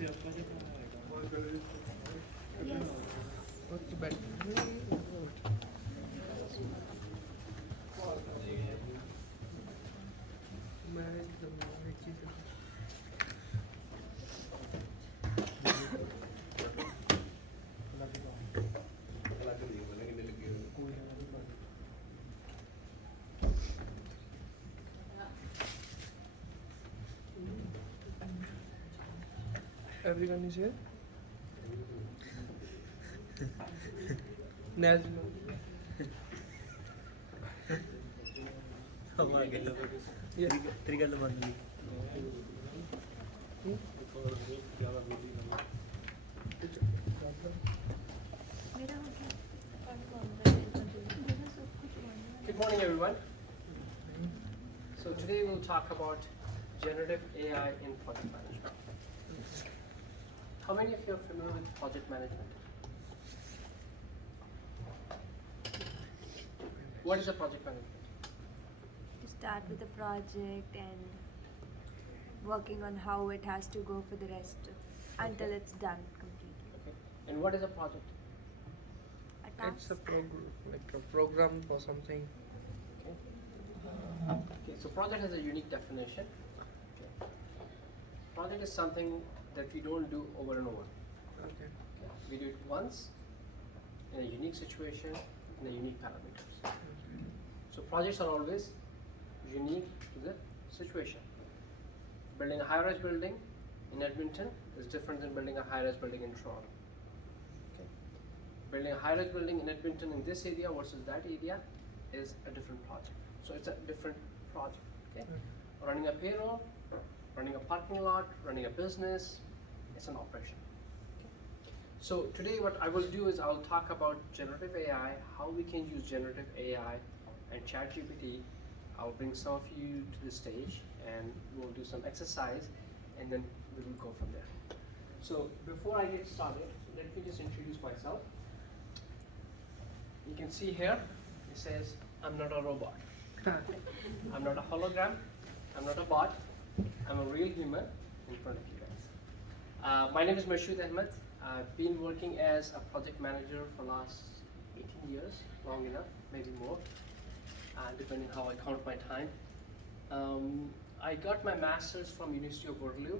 Yes. Okay, but everyone is here. Naz, yeah. मेरा हो गया और कौन सा मेरा सब कुछ मालूम Good morning, everyone. So today we'll talk about generative AI in project management. How many of you are familiar with project management? What is a project management? to start with a project and working on how it has to go for the rest until it's done completely. Okay. And what is a project? A It's a task. like a program for something. Okay. Okay. So project has a unique definition. Okay. Project is something that we don't do over and over. Okay. Okay. We do it once in a unique situation in a unique parameters. So projects are always unique to the situation. Building a high-rise building in Edmonton is different than building a high-rise building in Toronto. Okay. Building a high-rise building in Edmonton in this area versus that area is a different project. So it's a different project. Okay. Running a payroll, running a parking lot, running a business, it's an operation. So today what I will do is I'll talk about generative AI, how we can use generative AI and ChatGPT. I'll bring some of you to the stage and we'll do some exercise and then we will go from there. So before I get started, let me just introduce myself. You can see here, it says, I'm not a robot. I'm not a hologram. I'm not a bot. I'm a real human in front of you guys. My name is Mashood Ahmed. I've been working as a project manager for last 18 years, long enough, maybe more, depending how I count my time. I got my master's from University of Waterloo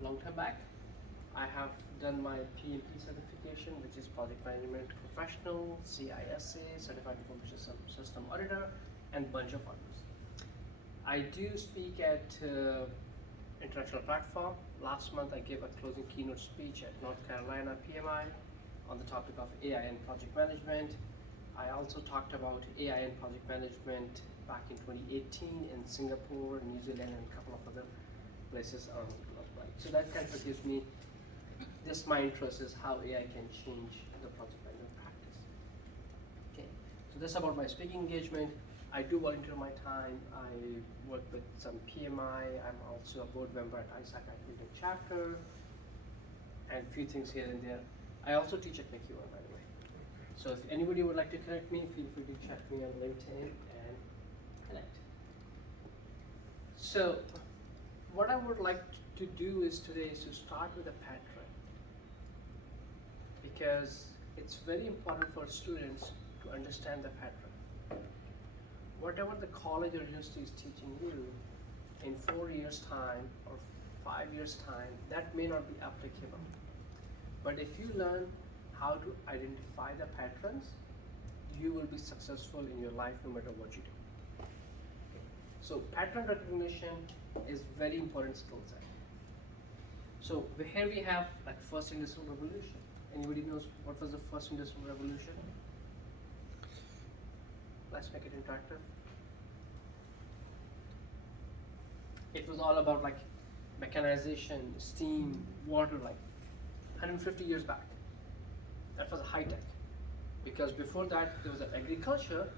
long time back. I have done my PMP certification, which is Project Management Professional, CISA, Certified Information System Auditor, and bunch of others. I do speak at international platform. Last month I gave a closing keynote speech at North Carolina PMI on the topic of AI and project management. I also talked about AI and project management back in 2018 in Singapore, New Zealand, and a couple of other places around the globe. Right? So that kind of gives me this. My interest is how AI can change the project management practice. Okay, so that's about my speaking engagement. I do volunteer my time. I work with some PMI. I'm also a board member at ISAC Accredited Chapter, and a few things here and there. I also teach at McEwen, by the way. So if anybody would like to connect me, feel free to chat me on LinkedIn and connect. So what I would like to do is today is to start with a pattern, because it's very important for students to understand the pattern. Whatever the college or university is teaching you in 4 years time or 5 years time, that may not be applicable. But if you learn how to identify the patterns, you will be successful in your life no matter what you do. So pattern recognition is very important skill set. So here we have like first industrial revolution. Anybody knows what was the first industrial revolution? Let's make it interactive. It was all about like mechanization, steam, water, like 150 years back. That was high tech. Because before that there was agriculture,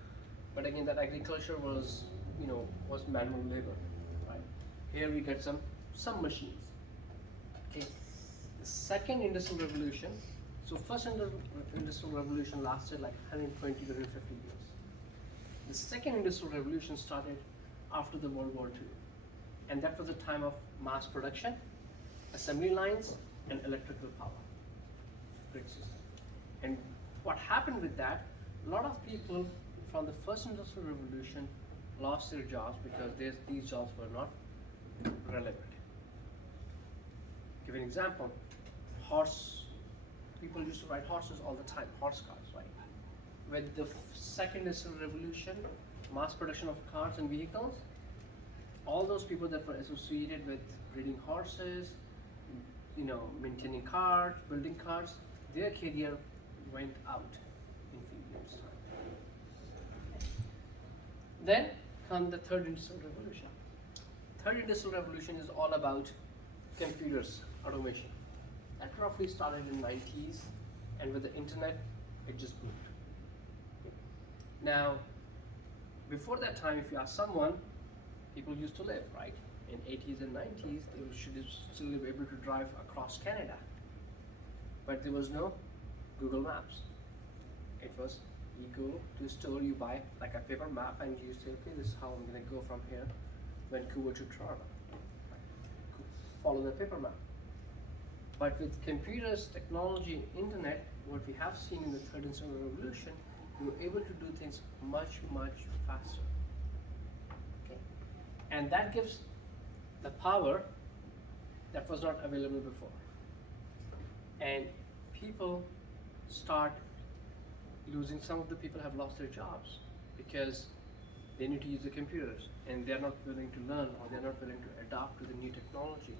but again that agriculture was, was manual labor, right? Here we get some machines. Okay. The second industrial revolution. So first industrial revolution lasted like 120 to 150 years. The second industrial revolution started after the World War II, and that was a time of mass production assembly lines, and electrical power. Grid system. And what happened with that, a lot of people from the first industrial revolution lost their jobs because these jobs were not relevant. Give an example, people used to ride horses all the time, horse cars, right? With the second industrial revolution, mass production of cars and vehicles, all those people that were associated with breeding horses, maintaining cars, building cars, their career went out in few years. Then come the third industrial revolution. Third industrial revolution is all about computers, automation. That roughly started in the 90s, and with the internet, it just boomed. Now, before that time, if you ask someone, people used to live, right? In 80s and 90s, they should still be able to drive across Canada. But there was no Google Maps. It was you go to a store, you buy like a paper map, and you say, okay, this is how I'm going to go from here, Vancouver to Toronto. Follow the paper map. But with computers, technology, internet, what we have seen in the third industrial revolution, we were able to do things much, much faster. Okay? And that gives the power that was not available before. And people start losing, some of the people have lost their jobs because they need to use the computers and they're not willing to learn, or they're not willing to adapt to the new technology.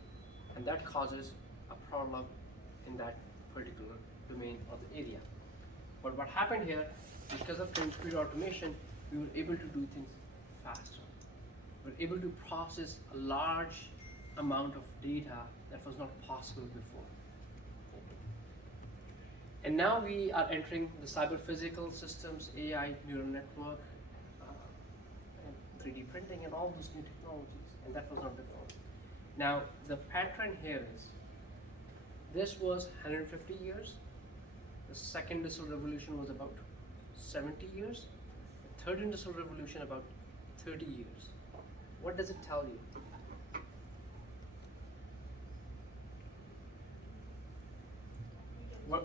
And that causes a problem in that particular domain or the area. But what happened here, because of computer automation, we were able to do things faster. We were able to process a large amount of data that was not possible before. And now we are entering the cyber physical systems, AI, neural network, and 3D printing, and all those new technologies, and that was not before. Now, the pattern here is, this was 150 years, the second industrial revolution was about 70 years, the third industrial revolution about 30 years. What does it tell you?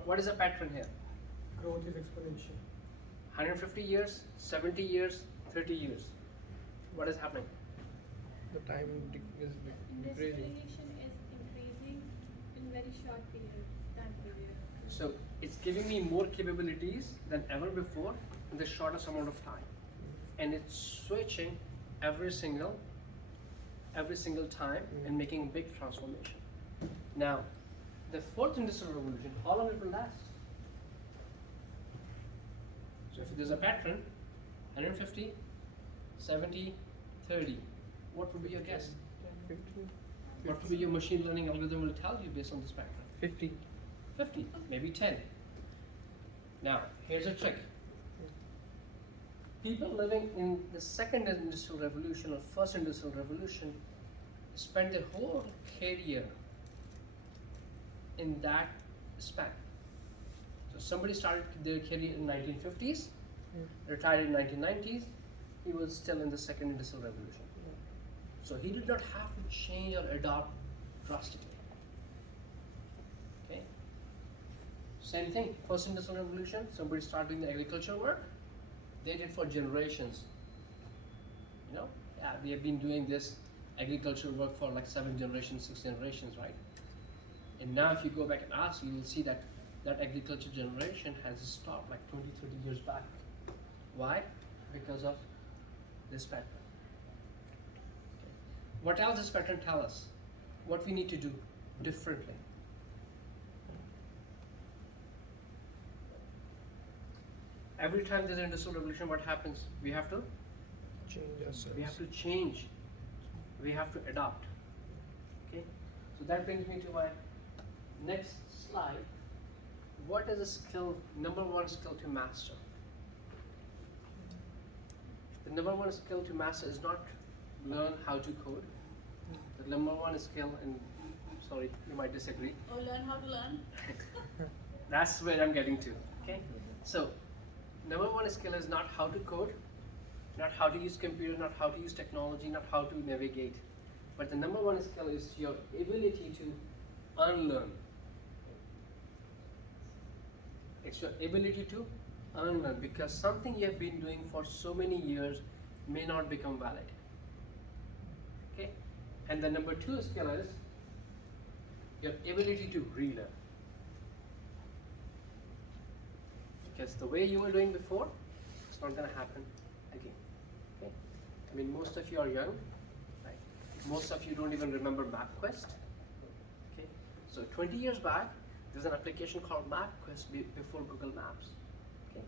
What is the pattern here? Growth is exponential. 150 years, 70 years, 30 years. What is happening? The time is decreasing. Industrialization is increasing in very short time period. So it's giving me more capabilities than ever before in the shortest amount of time. And it's switching every single time and making a big transformation. Now, the fourth industrial revolution, how long it will last? So if there's a pattern, 150, 70, 30, what would be your guess? 50. What would be your machine learning algorithm will tell you based on this pattern? 50. 50, maybe 10. Now, here's a trick. People living in the second industrial revolution or first industrial revolution spend their whole career in that span. So somebody started their career in 1950s, retired in 1990s, he was still in the second industrial revolution. So he did not have to change or adopt drastically. Okay. Same thing, first industrial revolution, somebody started doing the agriculture work, they did for generations. We have been doing this agricultural work for like 7 generations, 6 generations, right? And now if you go back and ask, you will see that that agriculture generation has stopped like 20, 30 years back. Why? Because of this pattern. Okay. What else does this pattern tell us? What we need to do differently. Every time there's an industrial revolution, what happens? We have to Change ourselves. We have to change. We have to adapt. Okay? So that brings me to my next slide. What is a skill, number one skill to master? The number one skill to master is not learn how to code. The number one skill, and sorry, you might disagree. Oh, learn how to learn. That's where I'm getting to. Okay? So, number one skill is not how to code, not how to use computer, not how to use technology, not how to navigate. But the number one skill is your ability to unlearn. It's your ability to unlearn, because something you have been doing for so many years may not become valid. Okay? And the number 2 skill is your ability to relearn. Because the way you were doing before, it's not going to happen again. Okay? I mean, most of you are young, right? Most of you don't even remember MapQuest. Okay? So 20 years back, there's an application called MapQuest before Google Maps. Okay?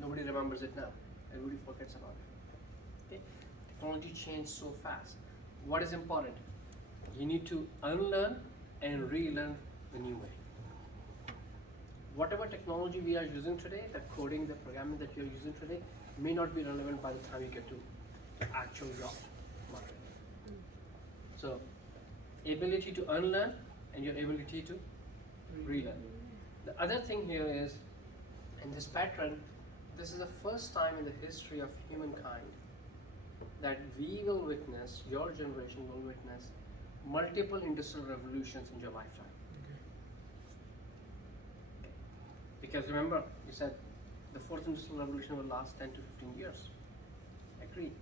Nobody remembers it now. Everybody forgets about it. Okay? Technology changed so fast. What is important? You need to unlearn and relearn the new way. Whatever technology we are using today, the coding, the programming that we are using today, may not be relevant by the time you get to the actual job market. So, ability to unlearn and your ability to relearn. The other thing here is, in this pattern, this is the first time in the history of humankind that we will witness, your generation will witness, multiple industrial revolutions in your lifetime. Because remember, you said the fourth industrial revolution will last 10 to 15 years. Agree.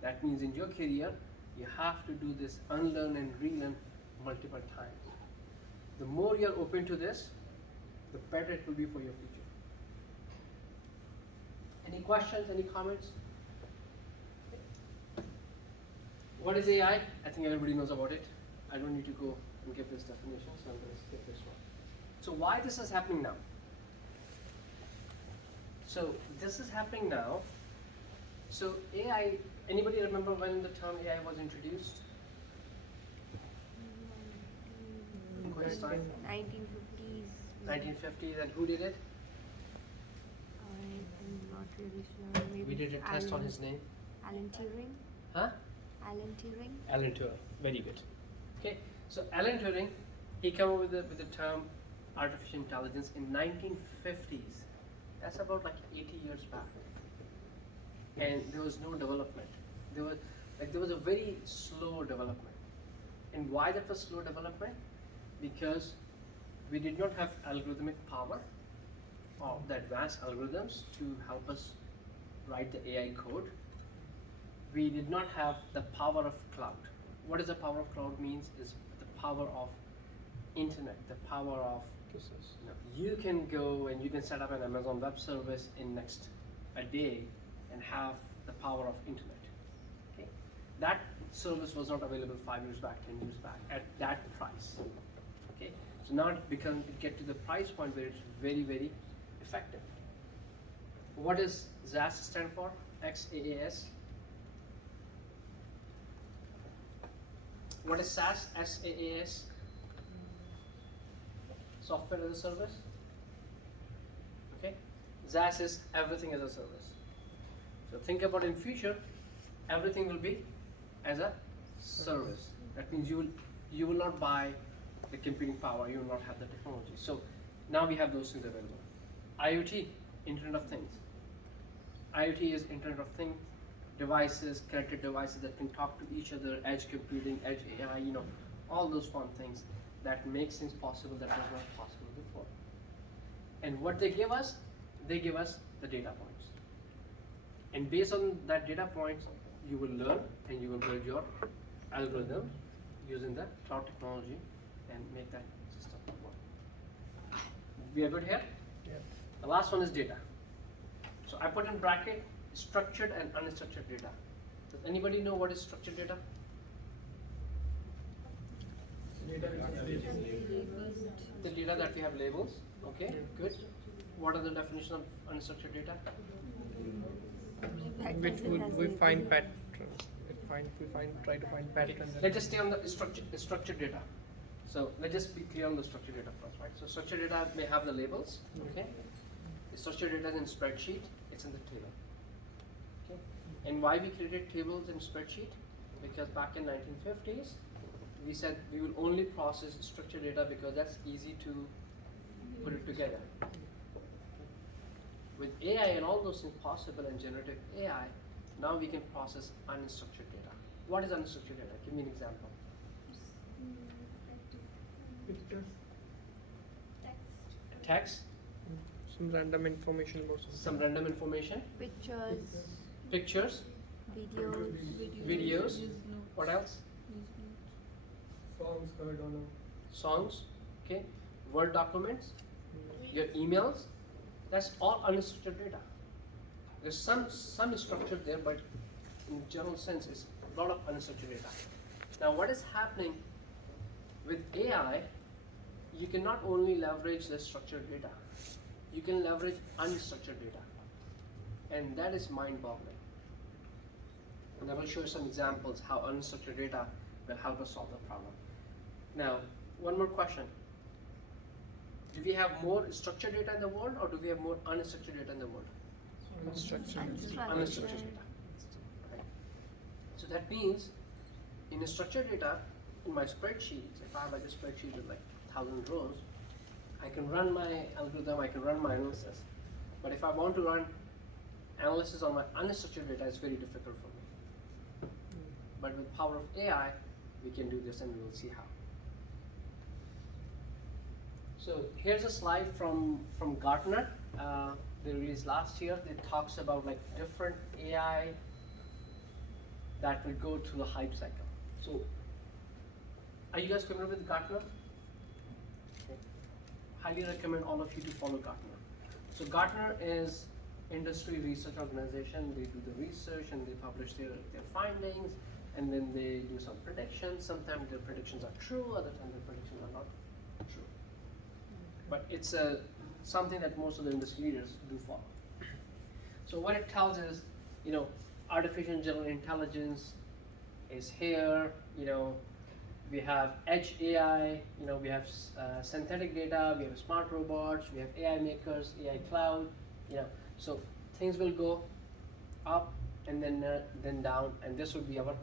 That means in your career, you have to do this unlearn and relearn multiple times. The more you're open to this, the better it will be for your future. Any questions, any comments? What is AI? I think everybody knows about it. I don't need to go and give this definition, so I'm going to skip this one. So why this is happening now? So this is happening now. So AI, anybody remember when the term AI was introduced? Quiz time. 1950s. 1950s, and who did it? I'm not really sure. Maybe We did a test on his name. Alan Turing. Huh? Alan Turing. Alan Turing. Very good. Okay, so Alan Turing, he came up with the term artificial intelligence in 1950s. That's about like 80 years back. And there was no development. There was a very slow development. And why that was slow development? Because we did not have algorithmic power or the advanced algorithms to help us write the AI code. We did not have the power of cloud. What does the power of cloud means is the power of internet, the power of you can go and you can set up an Amazon Web Service in next a day and have the power of internet. Okay, that service was not available 5 years back, 10 years back at that price. Okay, so now it get to the price point where it's very, very effective. What does XaaS stand for? XaaS. What is SaaS? SaaS. Software as a service. Okay, XaaS is everything as a service. So think about in future, everything will be as a service. That means you will not buy the computing power, you will not have the technology. So now we have those things available. IoT, Internet of Things. IoT is Internet of Things, devices, connected devices that can talk to each other, edge computing, edge AI, all those fun things that makes things possible that was not possible before. And what they give us the data points. And based on that data points, you will learn and you will build your algorithm using the cloud technology and make that system work. We are good here? Yeah. The last one is data. So I put in bracket structured and unstructured data. Does anybody know what is structured data? The data that we have labels. Okay, good. What are the definition of unstructured data? In which we find patterns. Try to find patterns. Let's just stay on the structured data. So let's just be clear on the structured data first, right? So structured data may have the labels. Okay. The structured data is in spreadsheet. It's in the table. Okay. And why we created tables in spreadsheet? Because back in 1950s, we said we will only process structured data because that's easy to put it together. With AI and all those things possible and generative AI, now we can process unstructured data. What is unstructured data? Give me an example. Pictures. Text, Some random information about some random information, Pictures, pictures, videos, videos. What else? songs, I don't know. Songs, okay, Word documents, your emails. That's all unstructured data. There's some structure there, but in general sense, it's a lot of unstructured data. Now, what is happening with AI? You can not only leverage the structured data, you can leverage unstructured data, and that is mind-boggling. And I will show you some examples how unstructured data will help us solve the problem. Now, one more question. Do we have more structured data in the world, or do we have more unstructured data in the world? Unstructured. Unstructured data. Right. So that means in a structured data, in my spreadsheets, if I have like a spreadsheet with like 1,000 rows, I can run my algorithm, I can run my analysis. But if I want to run analysis on my unstructured data, it's very difficult for me. But with power of AI, we can do this, and we will see how. So here's a slide from Gartner. They released last year. It talks about like different AI that will go through the hype cycle. So are you guys familiar with Gartner? Okay. Highly recommend all of you to follow Gartner. So Gartner is industry research organization. They do the research and they publish their findings, and then they do some predictions. Sometimes their predictions are true, other times their predictions are not true. But it's something that most of the industry leaders do follow. So what it tells is, artificial general intelligence is here. We have edge AI. We have synthetic data. We have smart robots. We have AI makers, AI cloud. So things will go up and then down, and this will be our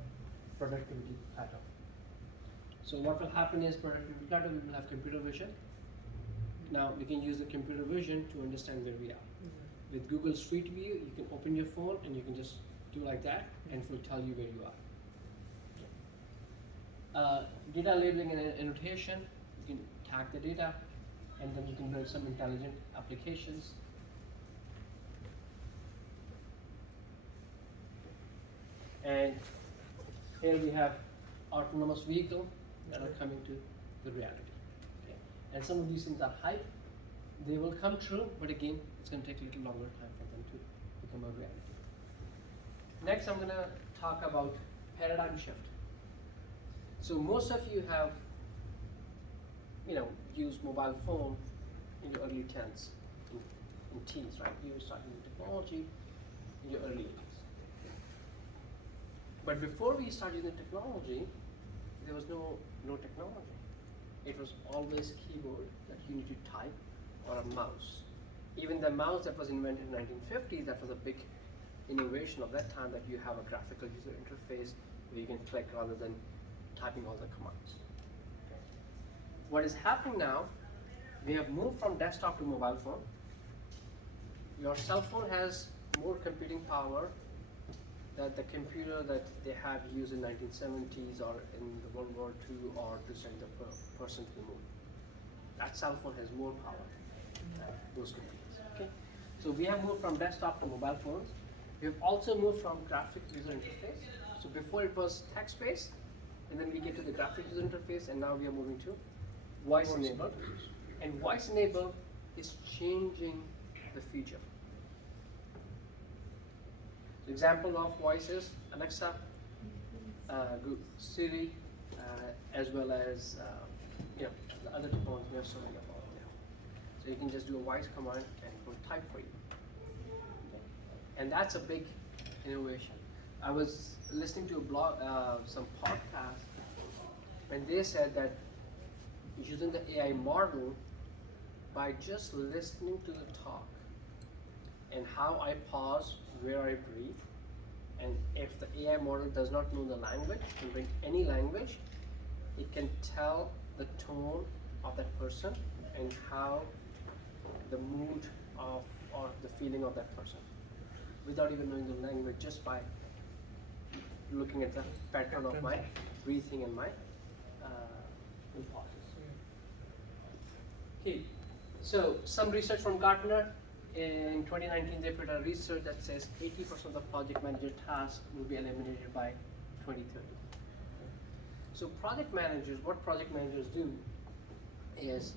productivity plateau. So what will happen is productivity plateau. We will have computer vision. Now we can use the computer vision to understand where we are. With Google Street View, you can open your phone and you can just do like that, and it will tell you where you are. Data labeling and annotation, you can tag the data, and then you can build some intelligent applications. And here we have autonomous vehicle that are coming to the reality. Okay. And some of these things are hype. They will come true, but again, it's going to take a little longer time for them to become a reality. Next, I'm going to talk about paradigm shift. So most of you have, used mobile phone in your early 10s, in teens, right? You started using technology in your early 80s. But before we started using technology, there was no technology. It was always keyboard that you need to type, or a mouse. Even the mouse that was invented in the 1950s, that was a big innovation of that time, that you have a graphical user interface where you can click rather than typing all the commands. Okay. What is happening now, we have moved from desktop to mobile phone. Your cell phone has more computing power than the computer that they have used in 1970s or in the World War II, or to send the person to the moon. That cell phone has more power than those computers. Okay? So we have moved from desktop to mobile phones. We have also moved from graphic user interface. So before it was text-based, and then we get to the graphic user interface, and now we are moving to voice-enabled. And voice-enabled is changing the future. So example of voices: Alexa, Siri, as well as the other technologies. We have so many of them now. So you can just do a voice command and it will type for you. And that's a big innovation. I was listening to a blog, some podcast, and they said that using the AI model, by just listening to the talk and how I pause, where I breathe, and if the AI model does not know the language, can bring any language, it can tell the tone of that person and how the mood of or the feeling of that person, without even knowing the language, just by looking at the pattern of my breathing and my pauses. Okay, so some research from Gartner. In 2019, they put a research that says 80% of the project manager tasks will be eliminated by 2030. So project managers, what project managers do is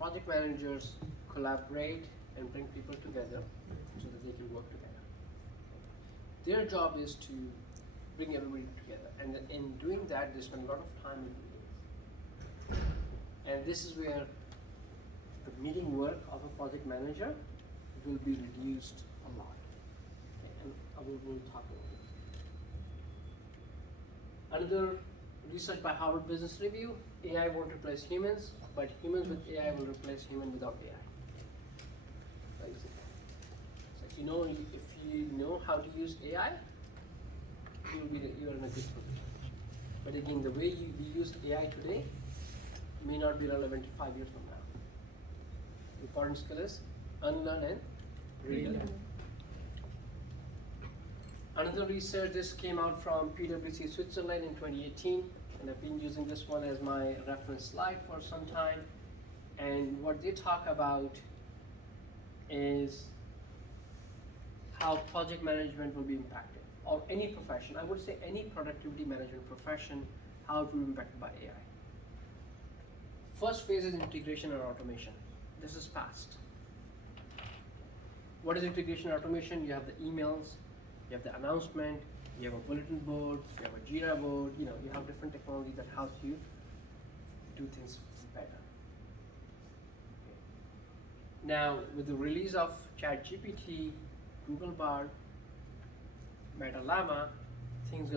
project managers collaborate and bring people together so that they can work together. Their job is to bring everybody together, and in doing that, they spend a lot of time in meetings. And this is where the meeting work of a project manager will be reduced a lot. Okay, and we'll talk about it. Another research by Harvard Business Review: AI won't replace humans, but humans with AI will replace human without AI. Right? So if you know how to use AI, you're in a good position. But again, the way we use AI today may not be relevant 5 years from now. The important skill is unlearn and relearn. Another research, this came out from PwC Switzerland in 2018, and I've been using this one as my reference slide for some time. And what they talk about is how project management will be impacted, or any profession. I would say any productivity management profession, how it will be impacted by AI. First phase is integration and automation. This is past. What is integration and automation? You have the emails, you have the announcement, you have a bulletin board, you have a Jira board, you have different technology that helps you do things better. Now, with the release of ChatGPT, Google Bard, Meta Llama, things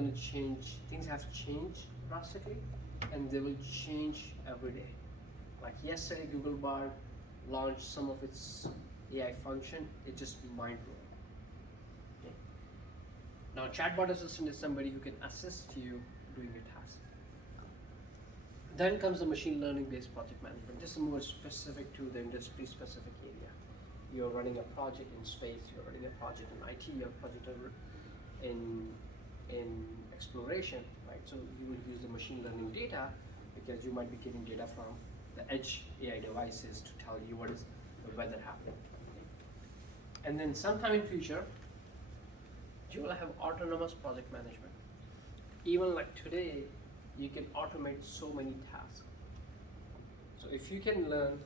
have changed drastically, and they will change every day. Like yesterday, Google Bard launched some of its AI function. It's just mind-blowing. Okay. Now, chatbot assistant is somebody who can assist you doing your task. Then comes the machine learning-based project management. This is more specific to the industry-specific area. You're running a project in space. You're running a project in IT. You're a project in exploration, right? So you would use the machine learning data because you might be getting data from the edge AI devices to tell you what is the weather happening. And then sometime in future, you will have autonomous project management. Even like today, you can automate so many tasks. So if you can learn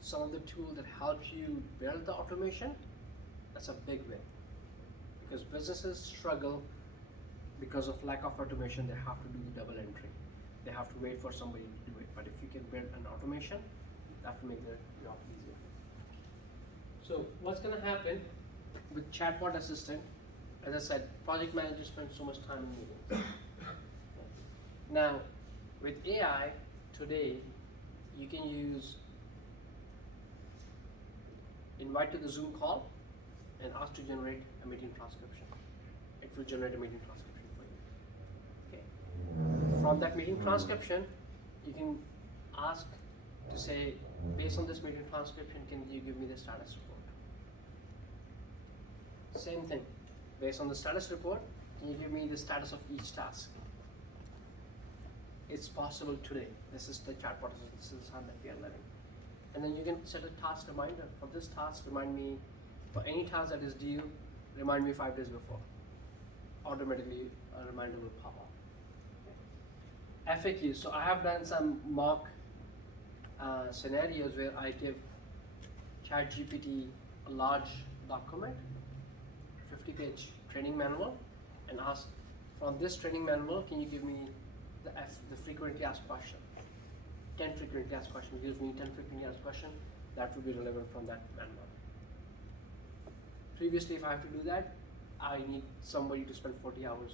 some of the tools that help you build the automation, that's a big win. Because businesses struggle because of lack of automation. They have to do the double entry. They have to wait for somebody to do it. But if you can build an automation, that will make their job easier. So what's going to happen with chatbot assistant? As I said, project managers spend so much time in meetings. Now, with AI today, you can use invite to the Zoom call and ask to generate a meeting transcription. It will generate a meeting transcription for you. Okay. From that meeting transcription, you can ask to say, based on this meeting transcription, can you give me the status report? Same thing. Based on the status report, can you give me the status of each task? It's possible today. This is the chatbot. This is how that we are living. And then you can set a task reminder. For this task, remind me, for any task that is due, remind me 5 days before. Automatically, a reminder will pop up. FAQ. So I have done some mock scenarios where I give ChatGPT a large document, 50-page training manual, and ask, from this training manual, can you give me the frequently asked question? 10 frequently asked questions. Gives me 10 frequently asked questions that will be relevant from that manual. Previously, if I have to do that, I need somebody to spend 40 hours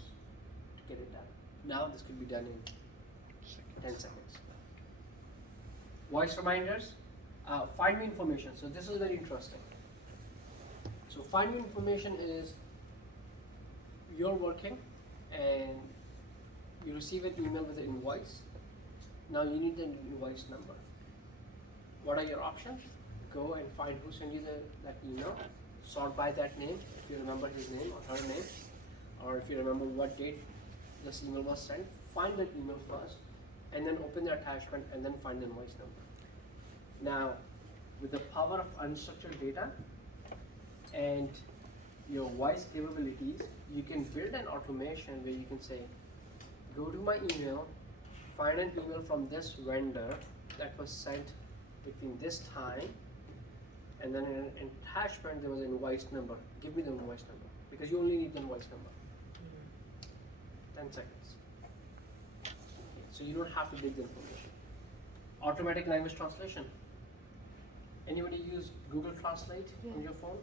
to get it done. Now this could be done in 10 seconds. Voice reminders, find me information. So this is very interesting. So find me information is you're working and you receive an email with an invoice. Now you need an invoice number. What are your options? Go and find who sent you that email. Sort by that name, if you remember his name or her name, or if you remember what date this email was sent. Find that email first, and then open the attachment, and then find the invoice number. Now, with the power of unstructured data and your voice capabilities, you can build an automation where you can say, go to my email, find an email from this vendor that was sent between this time, and then in an attachment there was an invoice number. Give me the invoice number, because you only need the invoice number. 10 seconds. So you don't have to dig the information. Automatic language translation. Anybody use Google Translate on your phone?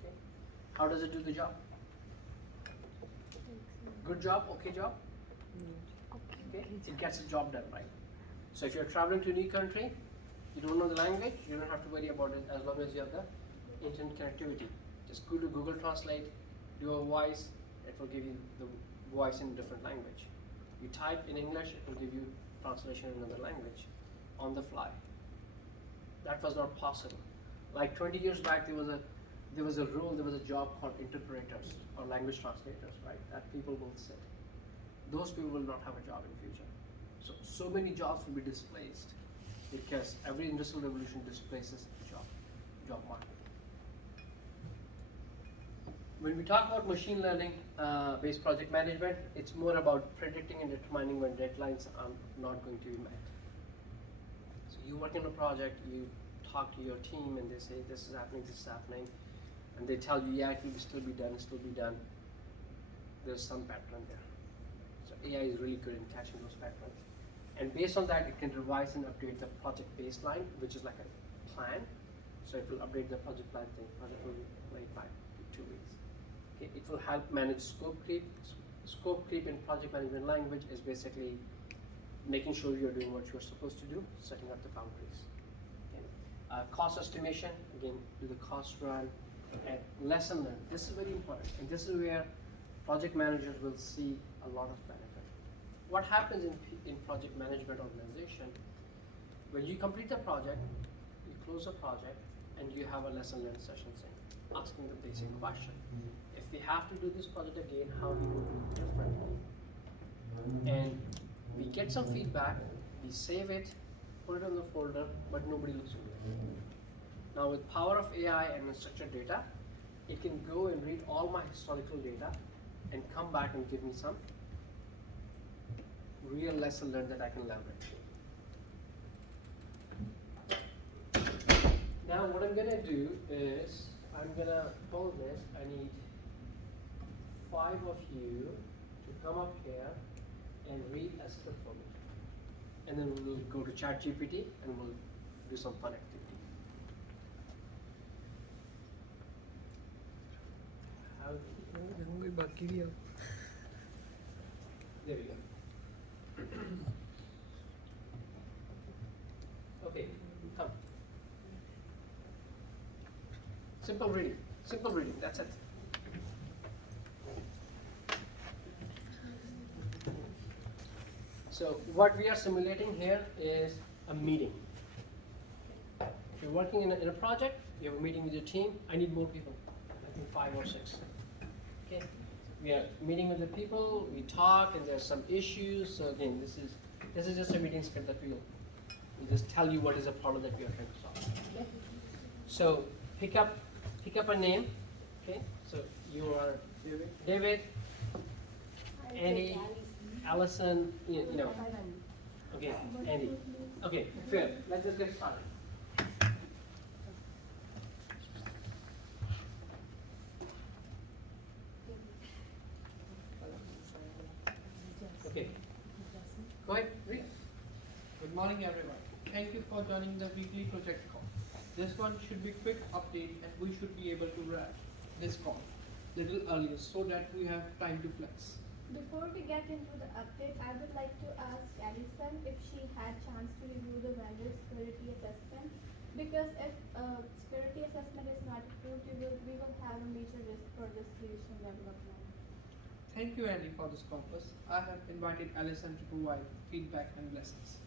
Okay. How does it do the job? Good job? Okay job? Okay. It gets the job done, right? So if you're traveling to a new country, you don't know the language, you don't have to worry about it as long as you have the internet connectivity. Just go to Google Translate, do a voice, it will give you the voice in a different language. You type in English, it will give you translation in another language on the fly. That was not possible. Like 20 years back, there was a role, there was a job called interpreters or language translators, right? That people will sit. Those people will not have a job in future. So many jobs will be displaced because every industrial revolution displaces the job market. When we talk about machine learning based project management, it's more about predicting and determining when deadlines are not going to be met. So you work in a project, you talk to your team and they say this is happening, and they tell you, yeah, it will still be done. There's some pattern there. So AI is really good in catching those patterns. And based on that, it can revise and update the project baseline, which is like a plan. So it will update the project plan thing. Project will be late by 2 weeks. Okay, it will help manage scope creep. Scope creep in project management language is basically making sure you're doing what you're supposed to do, setting up the boundaries. Okay. Cost estimation, again, do the cost run, and lesson learned. This is very important, and this is where project managers will see a lot of benefit. What happens in project management organization, when you complete the project, you close the project, and you have a lesson learned session saying, asking the basic question. If we have to do this project again, how we will do it differently? And we get some feedback, we save it, put it on the folder, but nobody looks at it. Now with power of AI and unstructured data, it can go and read all my historical data and come back and give me some real lesson learned that I can leverage. Now what I'm gonna do is, I'm gonna pull this. I need 5 of you to come up here and read a script for me. And then we'll go to ChatGPT and we'll do some fun activity. There we go. Okay, come. Simple reading, that's it. So what we are simulating here is a meeting. If you're working in a project, you have a meeting with your team, I need more people, I think 5 or 6. Okay, we are meeting with the people, we talk, and there's some issues. So again, this is just a meeting script that we'll just tell you what is a problem that we are trying to solve. Okay? So pick up a name. Okay, so you are David, Andy, Allison, you know. Okay, Andy. Okay, fair. Let's just get started. Okay. Go ahead, read. Good morning, everyone. Thank you for joining the weekly project call. This one should be quick update, and we should be able to wrap this call little earlier so that we have time to flex. Before we get into the update, I would like to ask Alison if she had chance to review the vendor security assessment, because if security assessment is not approved, we will have a major risk for this solution development. Thank you, Andy, for this purpose. I have invited Alison to provide feedback and blessings.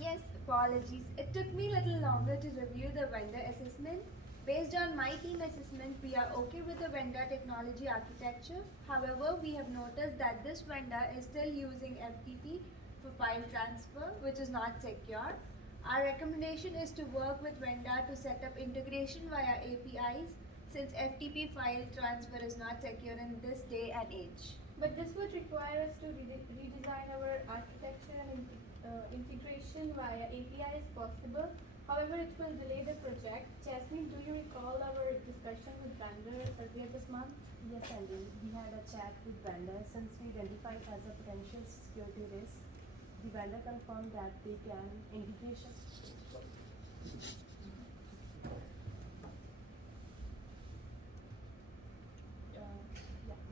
Yes, apologies. It took me a little longer to review the vendor assessment. Based on my team assessment, we are okay with the vendor technology architecture. However, we have noticed that this vendor is still using FTP for file transfer, which is not secure. Our recommendation is to work with vendor to set up integration via APIs since FTP file transfer is not secure in this day and age. But this would require us to redesign our architecture and integration via API is possible. However, it will delay the project. Jasmine, do you recall our discussion with vendor earlier this month? Yes, Andy. We had a chat with vendor since we identified as a potential security risk. The vendor confirmed that they can integration.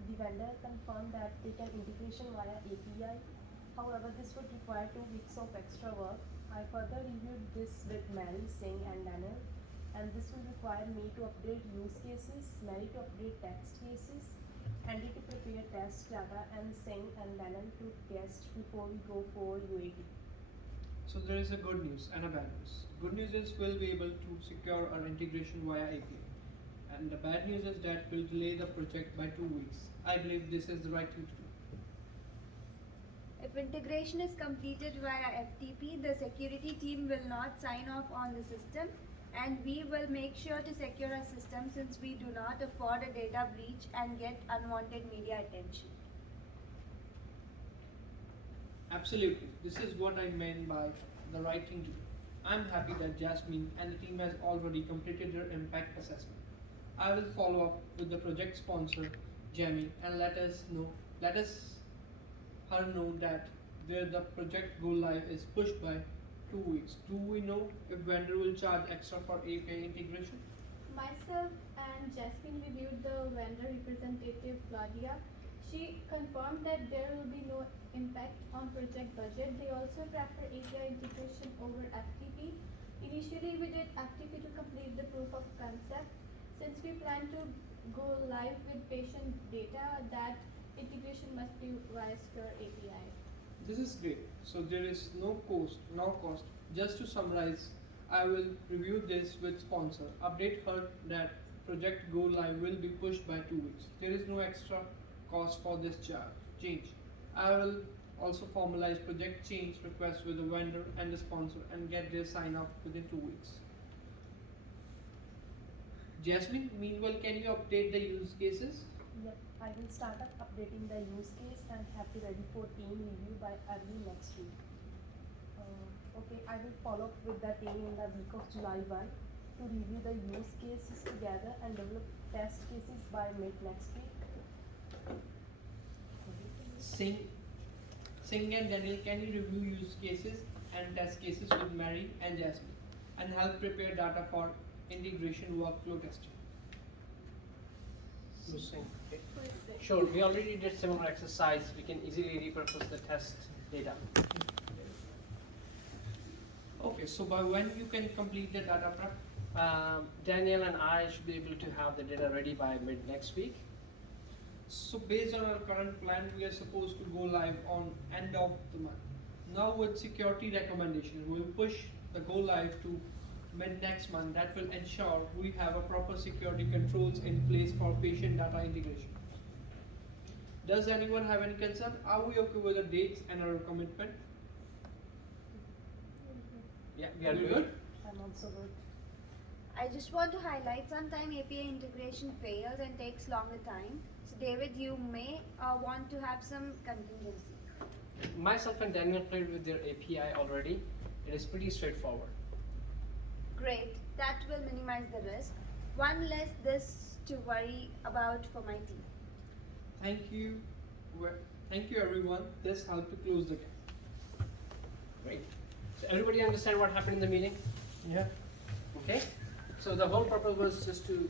The vendor confirmed that they can integration via API. However, this would require 2 weeks of extra work. I further reviewed this with Mary, Singh, and Daniel, and this will require me to update use cases, Mary to update text cases, Andy to prepare test data, and Singh and Daniel to test before we go for UAT. So there is a good news and a bad news. Good news is we'll be able to secure our integration via API. And the bad news is that we'll delay the project by 2 weeks. I believe this is the right thing to do. If integration is completed via FTP, the security team will not sign off on the system and we will make sure to secure our system since we do not afford a data breach and get unwanted media attention. Absolutely. This is what I meant by the right thing to do. I'm happy that Jasmine and the team has already completed their impact assessment. I will follow up with the project sponsor, Jamie, and let her know that the project go live is pushed by 2 weeks. Do we know if vendor will charge extra for API integration? Myself and Jasmine reviewed the vendor representative Claudia. She confirmed that there will be no impact on project budget. They also prefer API integration over FTP. Initially, we did FTP to complete the proof of concept. Since we plan to go live with patient data, that integration must be via secure API. This is great. So there is no cost. Just to summarize, I will review this with sponsor. Update her that project go live will be pushed by 2 weeks. There is no extra cost for this change. I will also formalize project change request with the vendor and the sponsor and get their sign off within 2 weeks. Jasmine, meanwhile, can you update the use cases? Yep, I will start up updating the use case and have it ready for team review by early next week. Okay, I will follow up with the team in the week of July 1 to review the use cases together and develop test cases by mid next week. Singh and Daniel, can you review use cases and test cases with Mary and Jasmine and help prepare data for integration workflow testing? Okay. Sure, we already did similar exercise. We can easily repurpose the test data. Okay, so by when you can complete the data prep? Daniel and I should be able to have the data ready by mid next week. So based on our current plan, we are supposed to go live on end of the month. Now with security recommendations, we will push the go live to mid next month. That will ensure we have a proper security controls in place for patient data integration. Does anyone have any concern? Are we okay with the dates and our commitment? Yeah, we Are are you good. good? I'm also good. I just want to highlight sometime API integration fails and takes longer time. So David, you may want to have some contingency. Myself and Daniel played with their API already. It is pretty straightforward. Great, that will minimize the risk. One less this to worry about for my team. Thank you. Thank you everyone. This helped to close the gap. Great. So everybody understand what happened in the meeting? Yeah. Okay. So the whole purpose was just to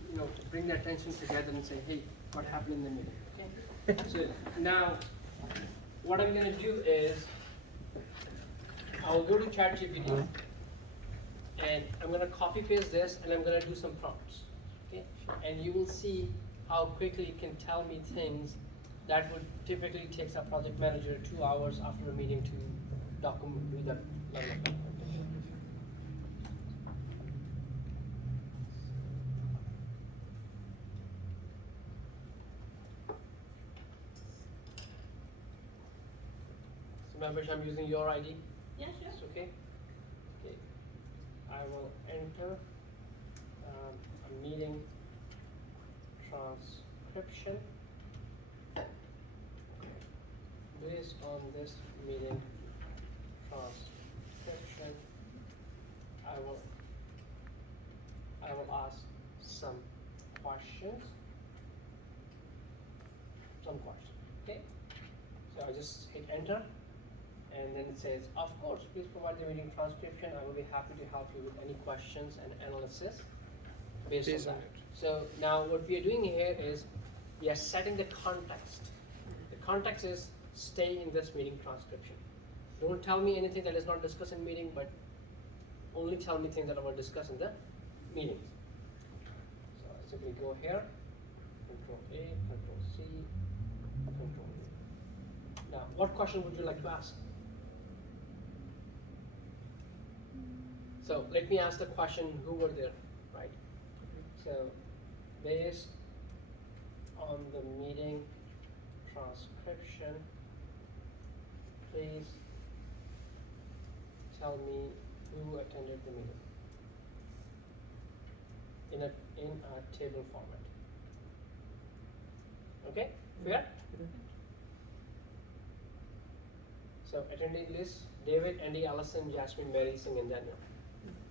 bring the attention together and say, hey, what happened in the meeting? Okay. So now, what I'm going to do is, I'll go to ChatGPT and I'm going to copy paste this and I'm going to do some prompts. Okay. And you will see how quickly it can tell me things that would typically take a project manager 2 hours after a meeting to document, do that level of documentation. So members, I'm using your ID. Yeah, sure. It's okay. Okay. I will enter a meeting transcription. Based on this meeting transcription, I will ask some questions. Okay. So I just hit enter, and then it says, of course, please provide the meeting transcription. I will be happy to help you with any questions and analysis based on that. So now what we are doing here is we are setting the context. The context is stay in this meeting transcription. Don't tell me anything that is not discussed in meeting, but only tell me things that were discussed in the meetings. So I simply go here, Control A, Control C, Control V. Now, what question would you like to ask? So let me ask the question, who were there, right? So based on the meeting transcription, please tell me who attended the meeting in a table format. Okay, fair? So attendee list: David, Andy, Allison, Jasmine, Mary, Singh, and Daniel.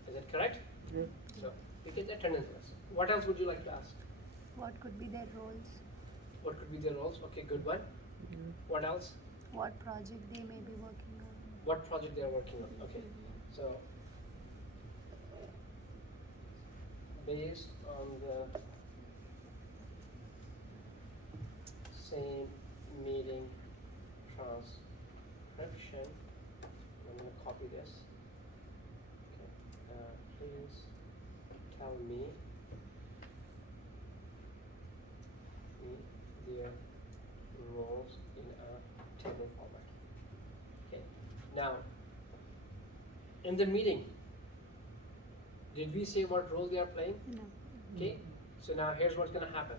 Is that correct? Yeah. So we get the attendance list. What else would you like to ask? What could be their roles? What could be their roles? Okay, good one. What else? What project they may be working on? What project they are working on? Okay, so based on the same meeting transcription, I'm going to copy this. Okay. Please tell me their roles in a table format. Okay. Now, in the meeting, did we say what role they are playing? No. Okay. So now here's what's going to happen.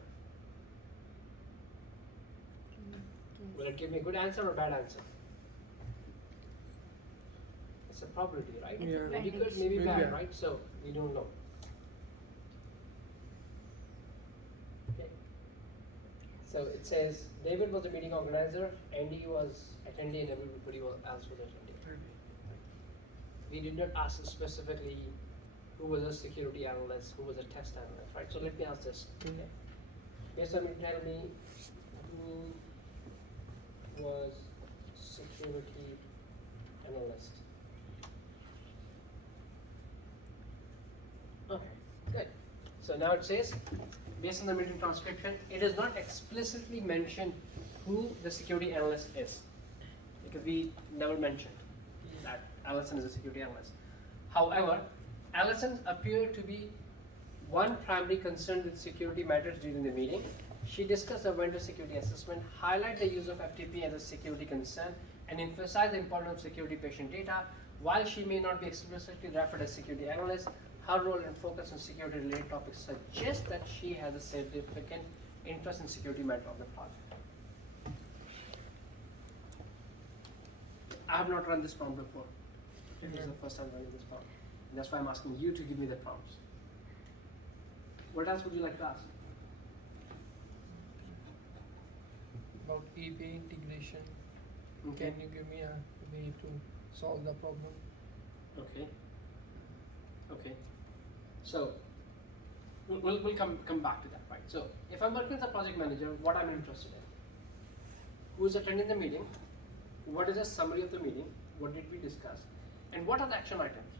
Will it give me a good answer or bad answer? It's a probability, right? Yeah. Maybe good, maybe Maybe bad, bad. right? So we don't know. Okay. So it says David was the meeting organizer, Andy was attendee, and everybody else was attendee. We did not ask specifically who was a security analyst, who was a test analyst, right? So let me ask this. Okay. Yes, I mean, tell me who was security analyst. Okay, good. So now it says, based on the meeting transcription, it is not explicitly mentioned who the security analyst is, because we never mentioned that Allison is a security analyst. However, Allison appeared to be one primary concern with security matters during the meeting. She discussed the vendor security assessment, highlight the use of FTP as a security concern, and emphasize the importance of security patient data. While she may not be explicitly referred as security analyst, her role and focus on security related topics suggest that she has a significant interest in security matter of the project. I have not run this prompt before. This is the first time running this prompt. And that's why I'm asking you to give me the prompts. What else would you like to ask? About API integration. Okay. Can you give me a way to solve the problem? Okay. Okay. So we'll come back to that, right? So if I'm working as a project manager, what I'm interested in? Who is attending the meeting? What is a summary of the meeting? What did we discuss? And what are the action items?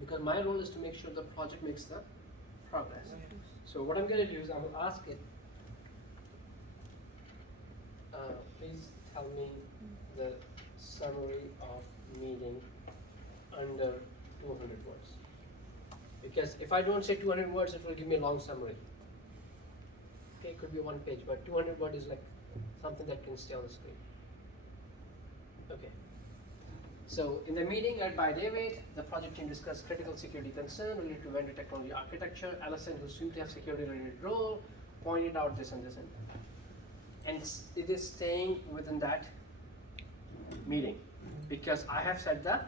Because my role is to make sure the project makes the progress. So what I'm going to do is I will ask it, please tell me the summary of meeting under 200 words. Because if I don't say 200 words, it will give me a long summary. Okay, it could be one page, but 200 words is like something that can stay on the screen. Okay. So in the meeting led by David, the project team discussed critical security concern related to vendor technology architecture. Allison, who seemed to have security related role, pointed out this and this and that. And it is staying within that meeting because I have set the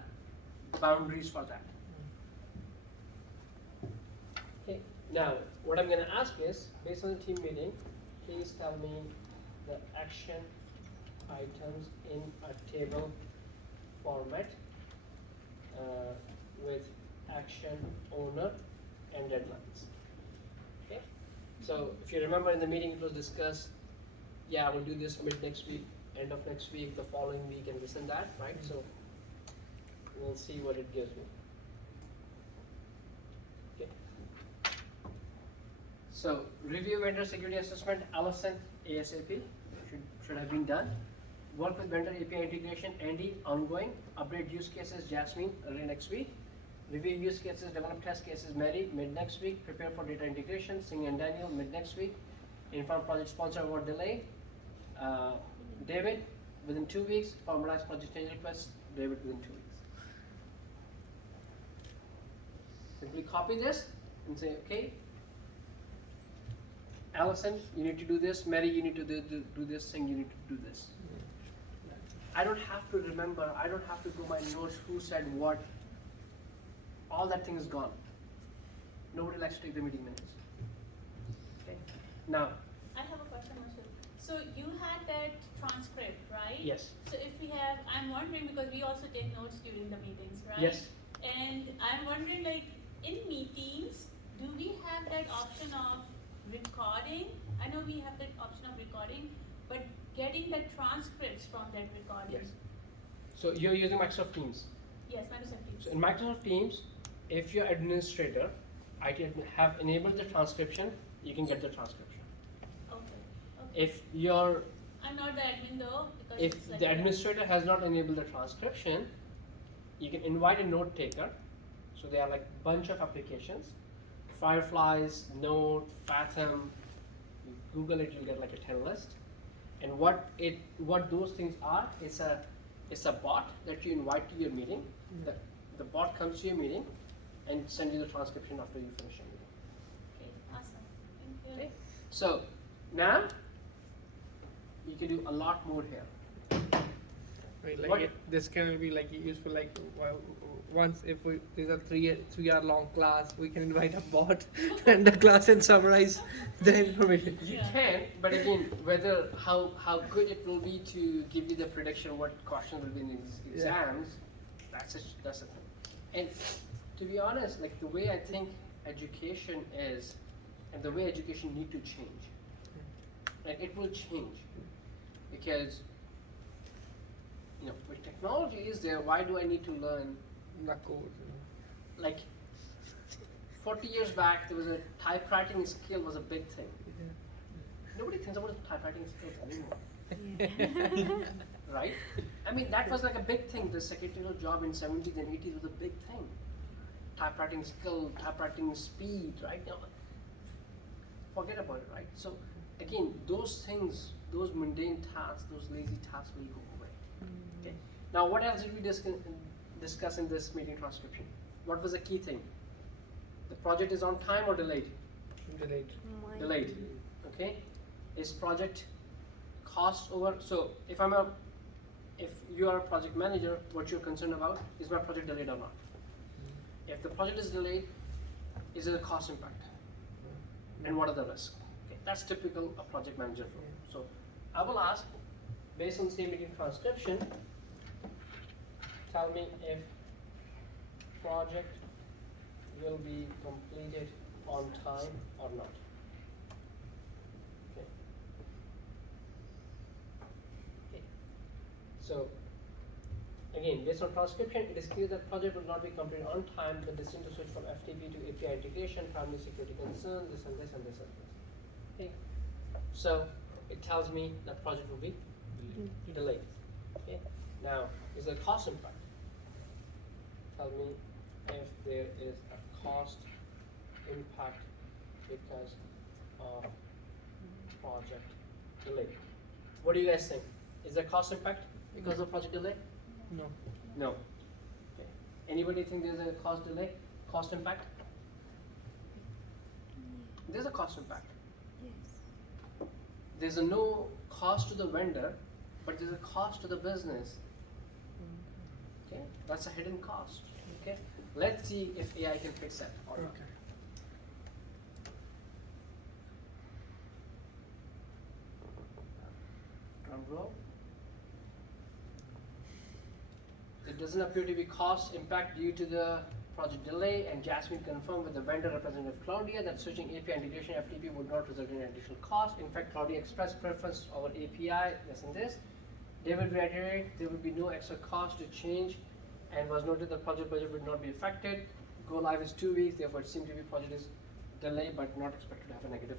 boundaries for that. Now, what I'm going to ask is, based on the team meeting, please tell me the action items in a table format with action owner and deadlines. Okay? So, if you remember in the meeting, it was discussed, yeah, we'll do this mid next week, end of next week, the following week, and this and that, right? So, we'll see what it gives me. Okay. So, review vendor security assessment, Allison, ASAP, should have been done. Work with vendor API integration, Andy, ongoing. Update use cases, Jasmine, early next week. Review use cases, develop test cases, Mary, mid next week. Prepare for data integration, Singh and Daniel, mid next week. Inform project sponsor about delay. David, within 2 weeks. Formalize project change request, David, within 2 weeks. Simply copy this and say, okay, Allison, you need to do this. Mary, you need to do this. Singh, you need to do this. I don't have to remember, I don't have to do my notes, who said what. All that thing is gone. Nobody likes to take the meeting minutes. Okay. Now, I have a question, Marshall. So you had that transcript, right? yes. So if we have, I'm wondering because we also take notes during the meetings, right? Yes. And I'm wondering, like, in meetings, do we have that option of recording? I know we have that option of recording, but getting the transcripts from that recording. Yes. So you're using Microsoft Teams. Yes, Microsoft Teams. So in Microsoft Teams, if you're administrator, I have enabled the transcription, you can get the transcription. Okay. If you're I'm not the admin though, because if it's like the administrator has not enabled the transcription, you can invite a note taker. So there are like bunch of applications, Fireflies, Note, Fathom. You Google it, you'll get like a 10 list. And what those things are, it's a bot that you invite to your meeting. The bot comes to your meeting and sends you the transcription after you finish your meeting. Okay, awesome. Thank you. Okay. So now you can do a lot more here. Right, What- this can be like useful like once if there's a 3 hour long class, we can invite a bot and the class and summarize the information. You Yeah. can, but again, how good it will be to give you the prediction what questions will be in these exams, that's the thing. And to be honest, like the way I think education is, and the way education need to change, and it will change, because when technology is there, why do I need to learn? Not code. Like 40 years back, there was a typewriting skill was a big thing. Nobody thinks about typewriting skills anymore. Right? I mean, that was like a big thing. The secretarial job in 70s and 80s was a big thing. Typewriting skill, typewriting speed, right? Forget about it, right? So again, those things, those mundane tasks, those lazy tasks will go away. Okay. Now, what else did we discuss in this meeting transcription? What was the key thing? The project is on time or delayed? Delayed. Delayed. Okay. Is project cost over? So if you are a project manager, what you're concerned about is my project delayed or not? If the project is delayed, is it a cost impact? And what are the risks? Okay. That's typical a project manager role. So I will ask, based on the same meeting transcription, tell me if project will be completed on time or not. Okay. Okay. So again, based on transcription, it is clear that project will not be completed on time. The decision to switch from FTP to API integration, primary security concern, this and this and this and this. Okay. So it tells me that project will be delayed. Okay. Now, is there a cost impact? Tell me if there is a cost impact because of project delay. What do you guys think? Is there cost impact because of project delay? No. No. Okay. Anybody think there's a cost delay? Cost impact? There's a cost impact. Yes. There's a no cost to the vendor, but there's a cost to the business. Okay, that's a hidden cost. Okay, let's see if AI can fix that or not. Okay. row. It doesn't appear to be cost impact due to the project delay, and Jasmine confirmed with the vendor representative Claudia that switching API integration FTP would not result in additional cost. In fact, Claudia expressed preference over API, this and this. David reiterated there would be no extra cost to change and was noted the project budget would not be affected. Go live is 2 weeks, therefore it seemed to be project is delayed but not expected to have a negative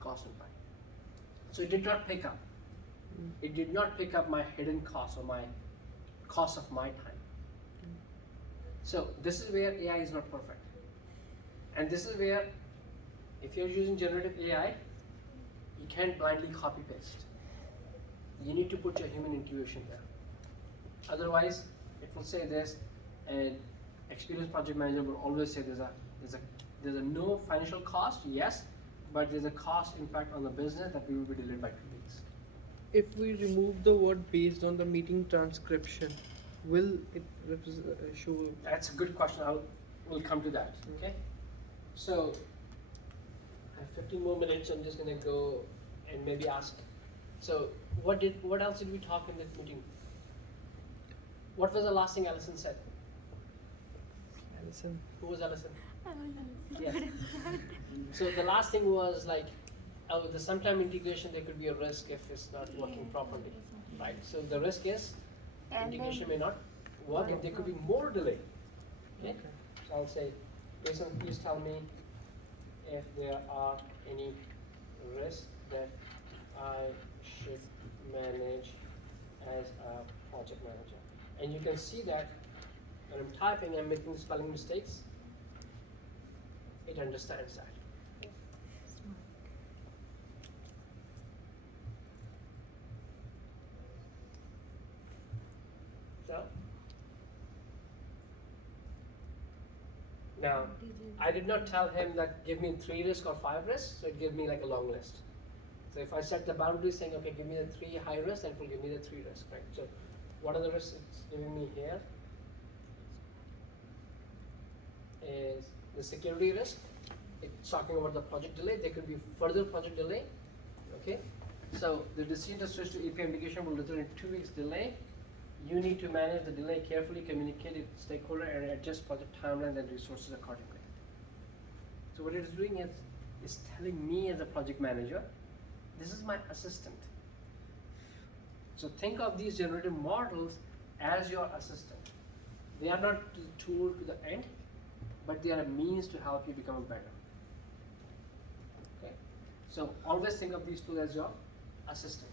cost impact. So it did not pick up. It did not pick up my hidden cost or my cost of my time. So this is where AI is not perfect. And this is where if you're using generative AI, you can't blindly copy paste. You need to put your human intuition there. Otherwise, it will say this, and experienced project manager will always say there's a no financial cost, yes, but there's a cost impact on the business that we will be delayed by 2 weeks. If we remove the word based on the meeting transcription, will it show? That's a good question. We'll come to that. Okay. So I have 15 more minutes. I'm just gonna go and maybe ask. So what else did we talk in that meeting? What was the last thing Allison said? Alison. Who was Allison? Yes. So the last thing was like, the sometime integration there could be a risk if it's not working properly, right? So the risk is integration may not work and there could be more delay. Okay? So I'll say, Jason, please tell me if there are any risks that I should manage as a project manager. And you can see that when I'm typing, I'm making spelling mistakes. It understands that. So, now, I did not tell him that give me 3 risks or 5 risks, so it gave me like a long list. So if I set the boundary saying, okay, give me the 3 high risks, then it will give me the 3 risks, right? So what are the risks it's giving me here? Is the security risk. It's talking about the project delay. There could be further project delay, okay? So the decision to switch to API integration will result in 2 weeks delay. You need to manage the delay carefully, communicate it with stakeholder, and adjust project timeline and resources accordingly. So what it is doing is telling me as a project manager, this is my assistant. So think of these generative models as your assistant. They are not the tool to the end, but they are a means to help you become better. Okay? So always think of these tools as your assistant.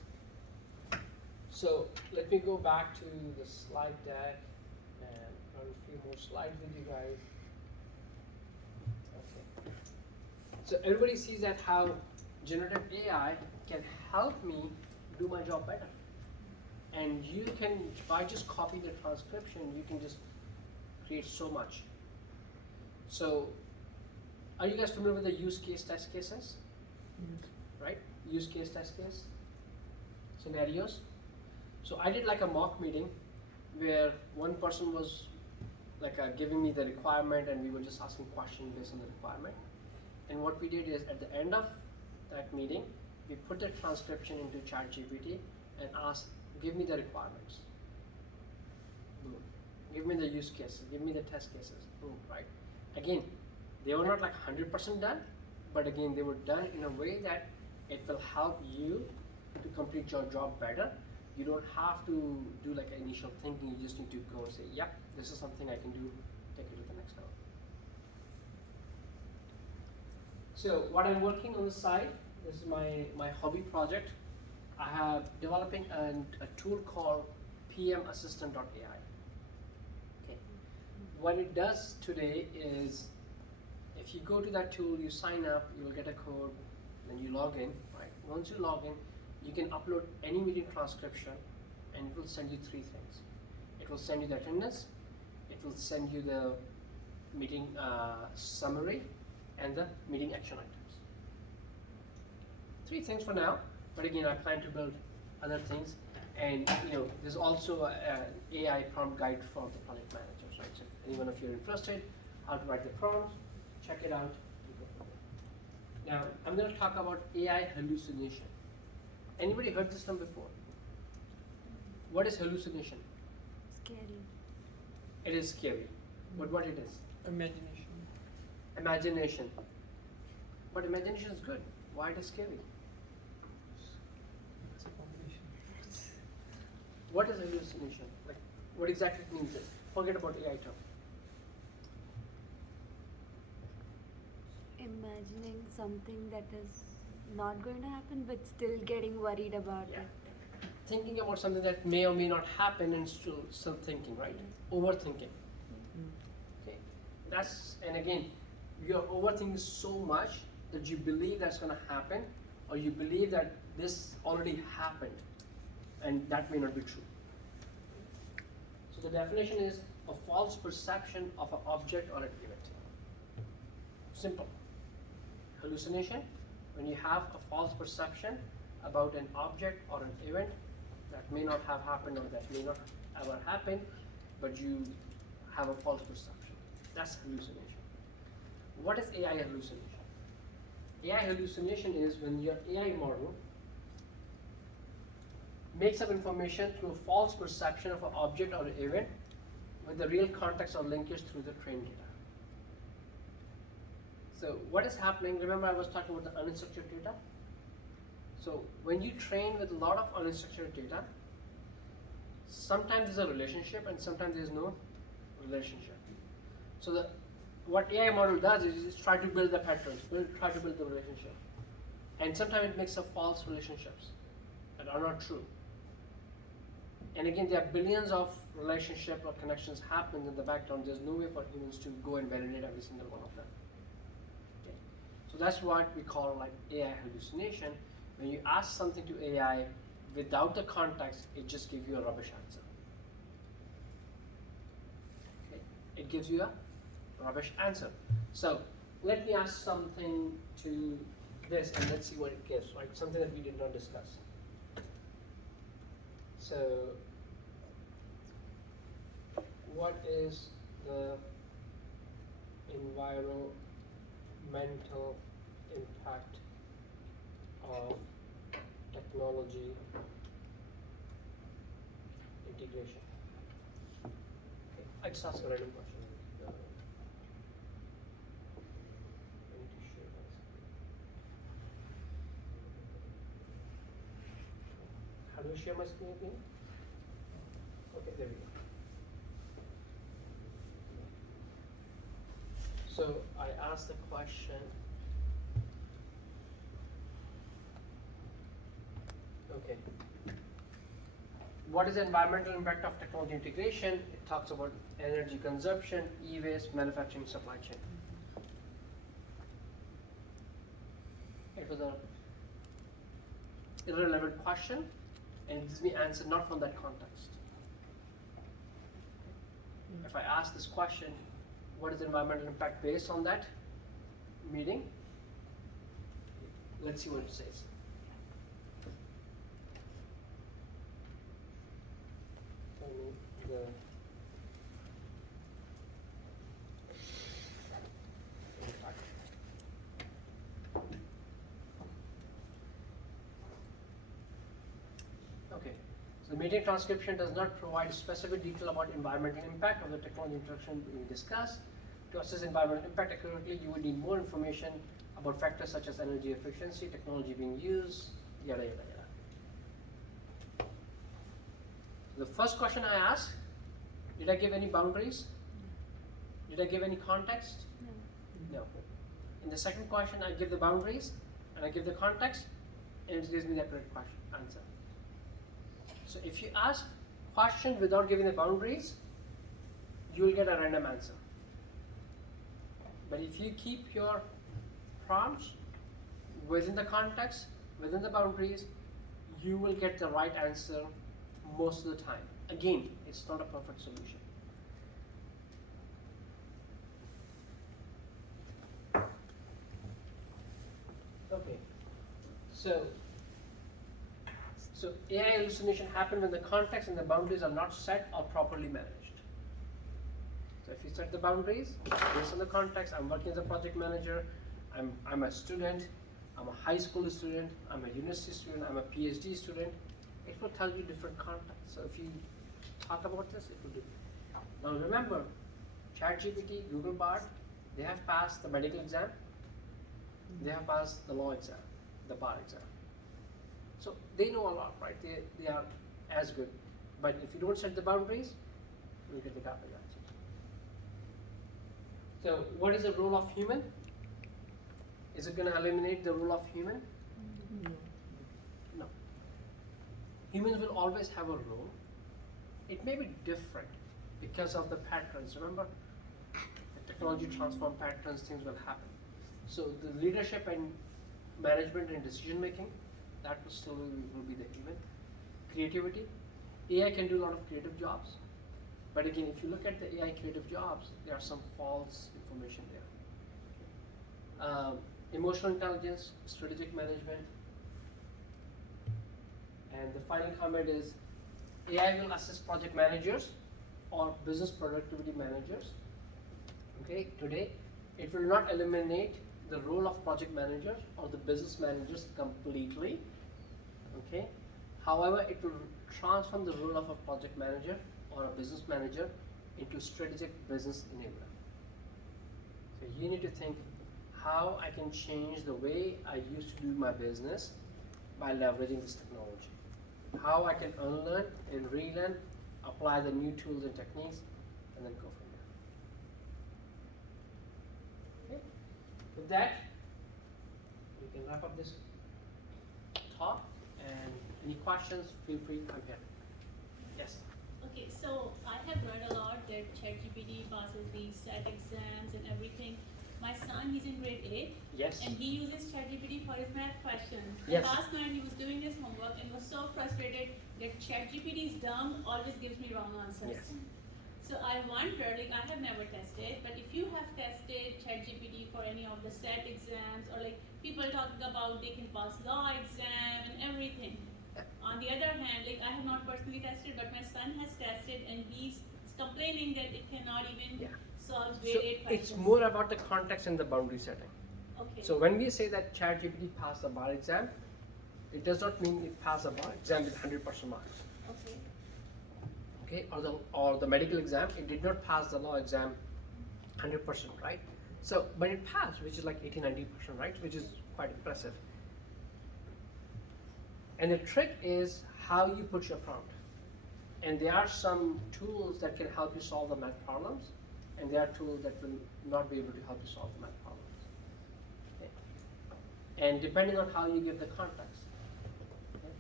So let me go back to the slide deck and run a few more slides with you guys. Okay. So everybody sees that how generative AI can help me do my job better. And you can, by just copying the transcription, you can just create so much. So, are you guys familiar with the use case test cases? Right? Use case test case scenarios. So I did like a mock meeting where one person was like giving me the requirement and we were just asking questions based on the requirement. And what we did is at the end of that meeting, we put the transcription into ChatGPT and asked, give me the requirements. Boom. Give me the use cases, give me the test cases. Boom, right? Again, they were not like 100% done, but again, they were done in a way that it will help you to complete your job better. You don't have to do like initial thinking, you just need to go and say, yep, this is something I can do, take it to the next level. So what I'm working on the side, this is my hobby project. I have developing a tool called PMAssistant.ai. Okay. What it does today is, if you go to that tool, you sign up, you will get a code, then you log in, right? Once you log in, you can upload any meeting transcription and it will send you 3 things. It will send you the attendance, it will send you the meeting summary, and the meeting action items. 3 things for now, but again, I plan to build other things. And there's also an AI prompt guide for the project managers, right? So if any one of you are interested, how to write the prompts, check it out. Now, I'm going to talk about AI hallucination. Anybody heard this term before? What is hallucination? Scary. It is scary. But what it is? Imagination. Imagination. But imagination is good. Why it is scary? It's a combination. What is hallucination? Like, what exactly it means? Forget about AI term. Imagining something that is not going to happen, but still getting worried about Yeah. it. Thinking about something that may or may not happen and still thinking, right? Overthinking. Okay. And again, you're overthinking so much that you believe that's gonna happen, or you believe that this already happened, and that may not be true. So the definition is a false perception of an object or an event. Simple. Hallucination, when you have a false perception about an object or an event that may not have happened or that may not ever happen, but you have a false perception. That's hallucination. What is AI hallucination? AI hallucination is when your AI model makes up information through a false perception of an object or an event with the real context or linkage through the trained data. So what is happening, remember I was talking about the unstructured data? So when you train with a lot of unstructured data, sometimes there's a relationship and sometimes there's no relationship. So what AI model does is try to build the patterns, try to build the relationship. And sometimes it makes up false relationships that are not true. And again, there are billions of relationship or connections happening in the background. There's no way for humans to go and validate every single one of them. Okay. So that's what we call like AI hallucination. When you ask something to AI without the context, it just gives you a rubbish answer. Okay. It gives you a rubbish answer. So let me ask something to this and let's see what it gives, right? Something that we did not discuss. So what is the environmental impact of technology integration? Okay, I just ask a random question. I need to share my screen. How do I share my screen again? Okay, there we go. So I asked the question. Okay. What is the environmental impact of technology integration? It talks about energy consumption, e-waste, manufacturing, supply chain. It was a irrelevant question, and it gives me answer not from that context. If I ask this question, what is the environmental impact based on that meeting? Let's see what it says. Tell me the impact. Okay, so the meeting transcription does not provide specific detail about environmental impact of the technology introduction we discussed. To assess environmental impact accurately, you would need more information about factors such as energy efficiency, technology being used, yada yada yada. The first question I asked, did I give any boundaries? Did I give any context? No. No. In the second question, I give the boundaries and I give the context, and it gives me the correct question answer. So if you ask question without giving the boundaries, you will get a random answer. But if you keep your prompts within the context, within the boundaries, you will get the right answer most of the time. Again, it's not a perfect solution. Okay, so AI hallucination happens when the context and the boundaries are not set or properly managed. So if you set the boundaries based on the context, I'm working as a project manager, I'm a student, I'm a high school student, I'm a university student, I'm a PhD student, it will tell you different contexts. So if you talk about this, it will do. Now remember, ChatGPT, Google Bard, they have passed the medical exam, they have passed the law exam, the bar exam. So they know a lot, right? They are as good. But if you don't set the boundaries, you'll get the garbage answers. So what is the role of human? Is it going to eliminate the role of human? No. Humans will always have a role. It may be different because of the patterns. Remember, the technology transform patterns, things will happen. So the leadership and management and decision making, that will still will be the human. Creativity, AI can do a lot of creative jobs. But again, if you look at the AI creative jobs, there are some false information there. Emotional intelligence, strategic management. And the final comment is, AI will assist project managers or business productivity managers. Okay, today, it will not eliminate the role of project managers or the business managers completely. Okay, however, it will transform the role of a project manager or a business manager into strategic business enabler. So you need to think how I can change the way I used to do my business by leveraging this technology. How I can unlearn and relearn, apply the new tools and techniques, and then go from there. Okay. With that, we can wrap up this talk. And any questions, feel free, I'm here. Yes? Okay, so I have read a lot that ChatGPT passes the SAT exams and everything. My son, he's in grade 8. Yes. And he uses ChatGPT for his math questions. Yes. Last night he was doing his homework and was so frustrated that ChatGPT is dumb, always gives me wrong answers. Yes. So I wonder, like I have never tested, but if you have tested ChatGPT for any of the SAT exams, or like people talking about they can pass law exam and everything. On the other hand, like I have not personally tested, but my son has tested and he's complaining that it cannot even solve grade So 8 questions. it's more about the context and the boundary setting. Okay. So when we say that ChatGPT passed the bar exam, it does not mean it passed the bar exam with 100% marks. Okay. Okay, or the medical exam, it did not pass the law exam 100%, right? So, but it passed, which is like 80-90%, right? Which is quite impressive. And the trick is how you put your prompt. And there are some tools that can help you solve the math problems, and there are tools that will not be able to help you solve the math problems. Okay? And depending on how you give the context. Okay?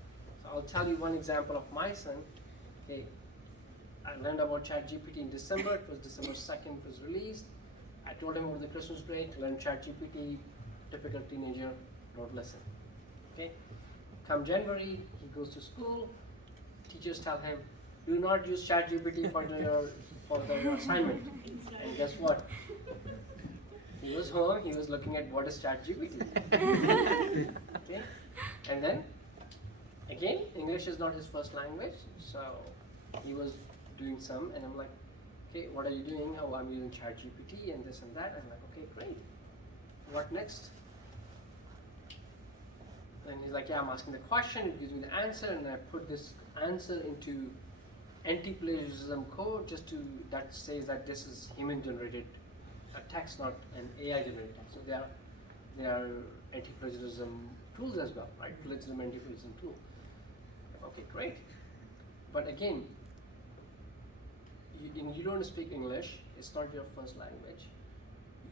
So I'll tell you one example of my son. Okay, I learned about ChatGPT in December. It was December 2nd, it was released. I told him over the Christmas break, learn ChatGPT, typical teenager, don't listen. Okay? Come January, he goes to school. Teachers tell him, do not use ChatGPT for the assignment. And guess what? He was home, he was looking at what is ChatGPT. Okay? And then, again, English is not his first language, so he was doing some, and I'm like, okay, what are you doing? Oh, I'm using ChatGPT and this and that. I'm like, okay, great. What next? And he's like, yeah, I'm asking the question, it gives me the answer, and I put this answer into anti-plagiarism code just to, that says that this is human-generated text, not an AI-generated text. So they are anti-plagiarism tools as well, right? Plagiarism, anti-plagiarism tool. Okay, great. But again, you don't speak English, it's not your first language.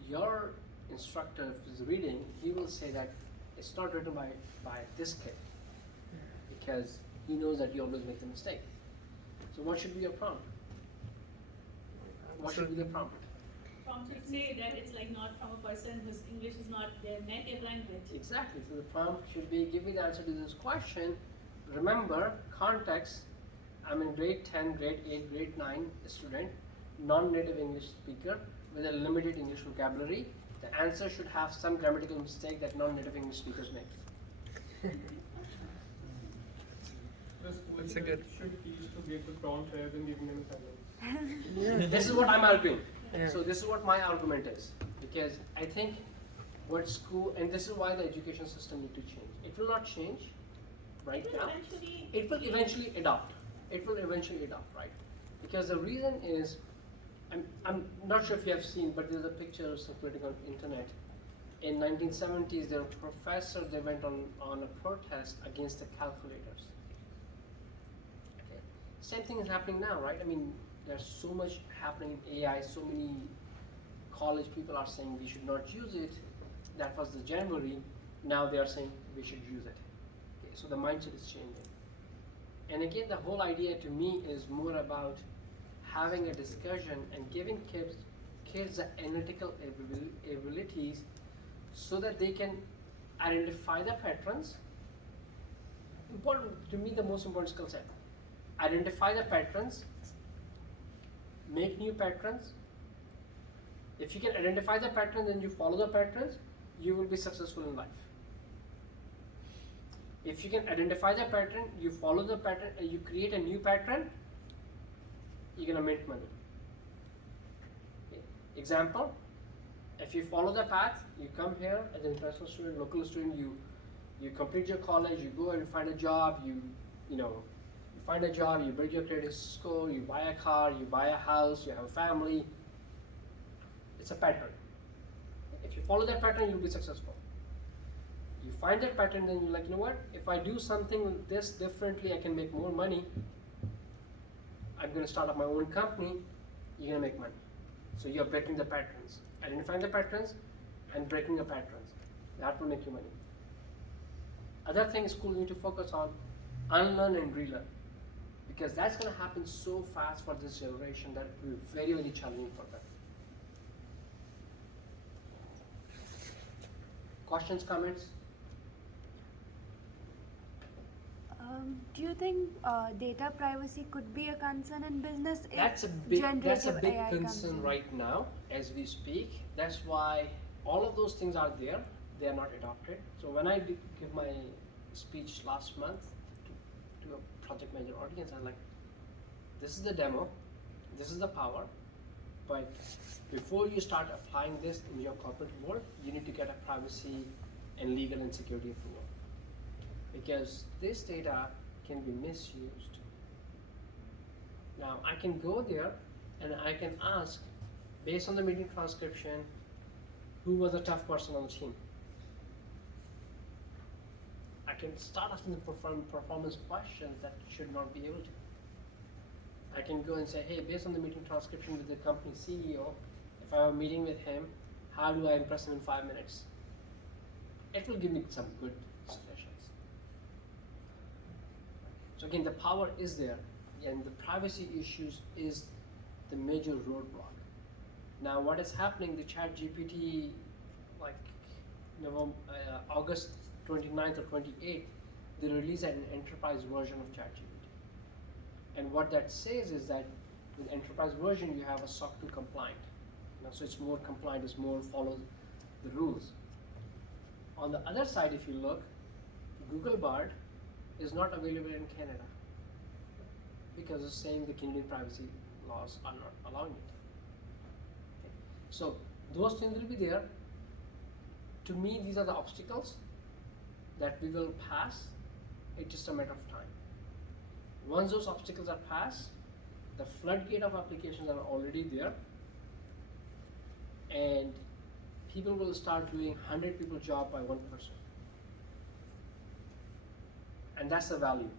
Your instructor, if he's reading, he will say that it's not written by this kid, because he knows that you always make the mistake. So what should be your prompt? What should be the prompt? Prompt should say that it's like not from a person whose English is not their native language. Exactly. So the prompt should be, give me the answer to this question. Remember, context, I'm in grade 10, grade 8, grade 9 student, non-native English speaker with a limited English vocabulary. The answer should have some grammatical mistake that non-native English speakers make. That's a good. Should teach to give the prompt rather than giving them assignment. This is what I'm arguing. So this is what my argument is, because I think what school, and this is why the education system need to change. It will not change right It will now. eventually. It will eventually adopt. It will eventually adopt, right? Because the reason is, I'm not sure if you have seen, but there's a picture circulating on internet. In 1970s, there were professors, they went on a protest against the calculators. Okay. Same thing is happening now, right? I mean, there's so much happening in AI, so many college people are saying we should not use it. That was the January. Now they are saying we should use it. Okay, so the mindset is changing. And again, the whole idea to me is more about having a discussion and giving kids the analytical abilities so that they can identify the patterns. Important to me, the most important skill set. Identify the patterns, make new patterns. If you can identify the pattern, then you follow the patterns, you will be successful in life. If you can identify the pattern, you follow the pattern, and you create a new pattern, you're gonna make money. Okay. Example, if you follow the path, you come here as an international student, local student, you complete your college, you go and find a job, you find a job, you build your credit score, you buy a car, you buy a house, you have a family. It's a pattern. If you follow that pattern, you'll be successful. You find that pattern, then you're like, you know what? If I do something this differently, I can make more money. I'm going to start up my own company. You're going to make money. So you're breaking the patterns, identifying the patterns, and breaking the patterns. That will make you money. Other thing schools need to focus on, unlearn and relearn, because that's going to happen so fast for this generation that it will be very, very challenging for them. Questions, comments? Do you think data privacy could be a concern in business if That's a big generative AI comes concern in? right now as we speak. That's why all of those things are there. They are not adopted. So when I give my speech last month to a project manager audience, I was like, this is the demo, this is the power, but before you start applying this in your corporate world, you need to get a privacy and legal and security approval. Because this data can be misused. Now I can go there and I can ask, based on the meeting transcription, who was a tough person on the team. I can start asking the performance questions that should not be able to. I can go and say, hey, based on the meeting transcription with the company CEO, if I have a meeting with him, how do I impress him in 5 minutes? It will give me some good suggestions. So again, the power is there, and the privacy issues is the major roadblock. Now what is happening, the ChatGPT, like August 29th or 28th, they release an enterprise version of ChatGPT. And what that says is that with enterprise version, you have a SOC 2 compliant. So it's more compliant, it's more follows the rules. On the other side, if you look, Google Bard is not available in Canada because it's saying the Canadian privacy laws are not allowing it. Okay. So those things will be there. To me, these are the obstacles that we will pass. It's just a matter of time. Once those obstacles are passed, the floodgate of applications are already there, and people will start doing 100 people job by one person. And that's the value.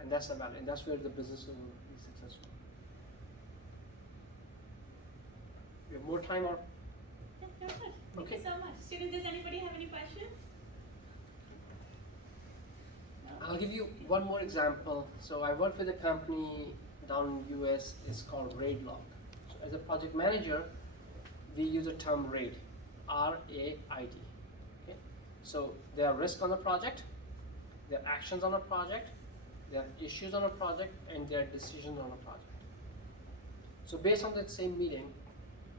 And that's the value. And that's where the business will be successful. We have more time or? Yeah, you're good. Thank Okay. you so much. Students, does anybody have any questions? No? I'll give you one more example. So I work with a company down in US, it's called RaidLog. So as a project manager, we use the term RAID, R-A-I-D. Okay? So there are risks on the project, there are actions on a project, there are issues on a project, and there are decisions on a project. So based on that same meeting,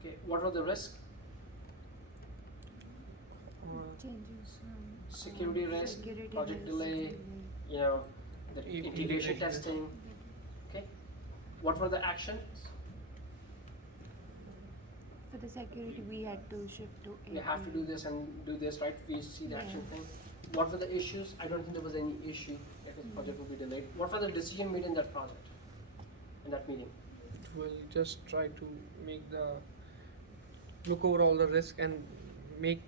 okay, what are the risks? Changes, Security risk, security project risk, delay, the integration testing. Okay, what were the actions? For the security, we had to shift to We have to do this and do this, right? We see the action thing. What were the issues? I don't think there was any issue if the project will be delayed. What were the decision made in that project, in that meeting? We'll just try to make the look over all the risk and make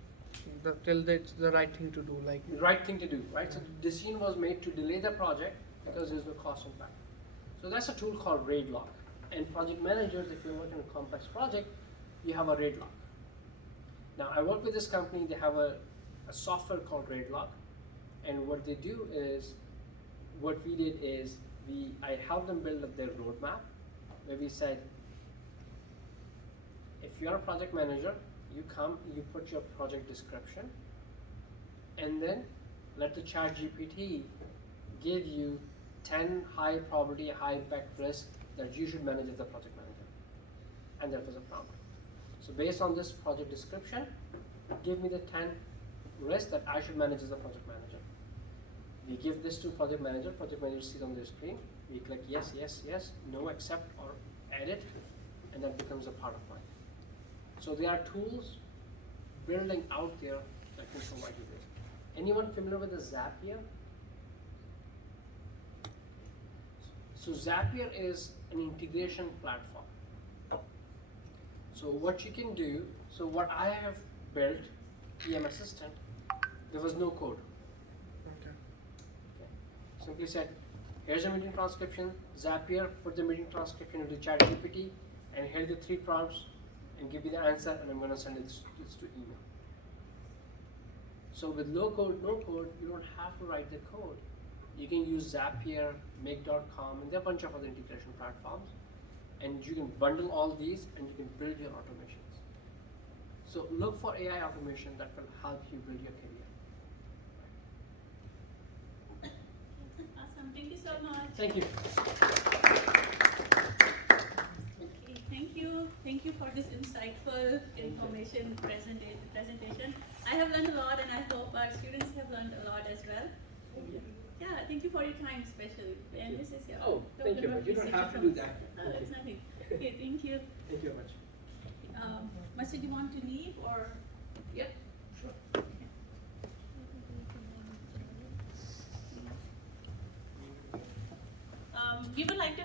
the till that's the right thing to do. Like The right thing to do, right? So the decision was made to delay the project because there's no cost impact. So that's a tool called RAID lock. And project managers, if you're working on a complex project, you have a RAID lock. Now I work with this company, they have a software called RAID lock. And what they do is, what we did is, I helped them build up their roadmap, where we said, if you're a project manager, you come, you put your project description, and then let the chat GPT give you 10 high probability, high impact risks that you should manage as a project manager. And that was a prompt. So based on this project description, give me the 10 risks that I should manage as a project manager. We give this to project manager sees on their screen, we click yes, yes, yes, no, accept or edit, and that becomes a part of mine. So there are tools building out there that can provide you this. Anyone familiar with the Zapier? So Zapier is an integration platform. So what you can do, so what I have built, PM Assistant, there was no code. okay. Simply said, here's a meeting transcription, Zapier, put the meeting transcription into ChatGPT, and here are the 3 prompts, and give me the answer, and I'm going to send it to email. So with low code, no code, you don't have to write the code. You can use Zapier, Make.com, and there are a bunch of other integration platforms, and you can bundle all these, and you can build your automations. So look for AI automation that will help you build your career. Awesome. Thank you so much. Thank you. Okay, thank you. Thank you for this insightful information presentation. I have learned a lot, and I hope our students have learned a lot as well. Yeah, thank you for your time, especially. And this is your. Oh, thank you. You don't have to do that. Oh, it's nothing. Okay, thank you. Thank you very much. Mustard, do you want to leave or? Yeah, sure. We would like to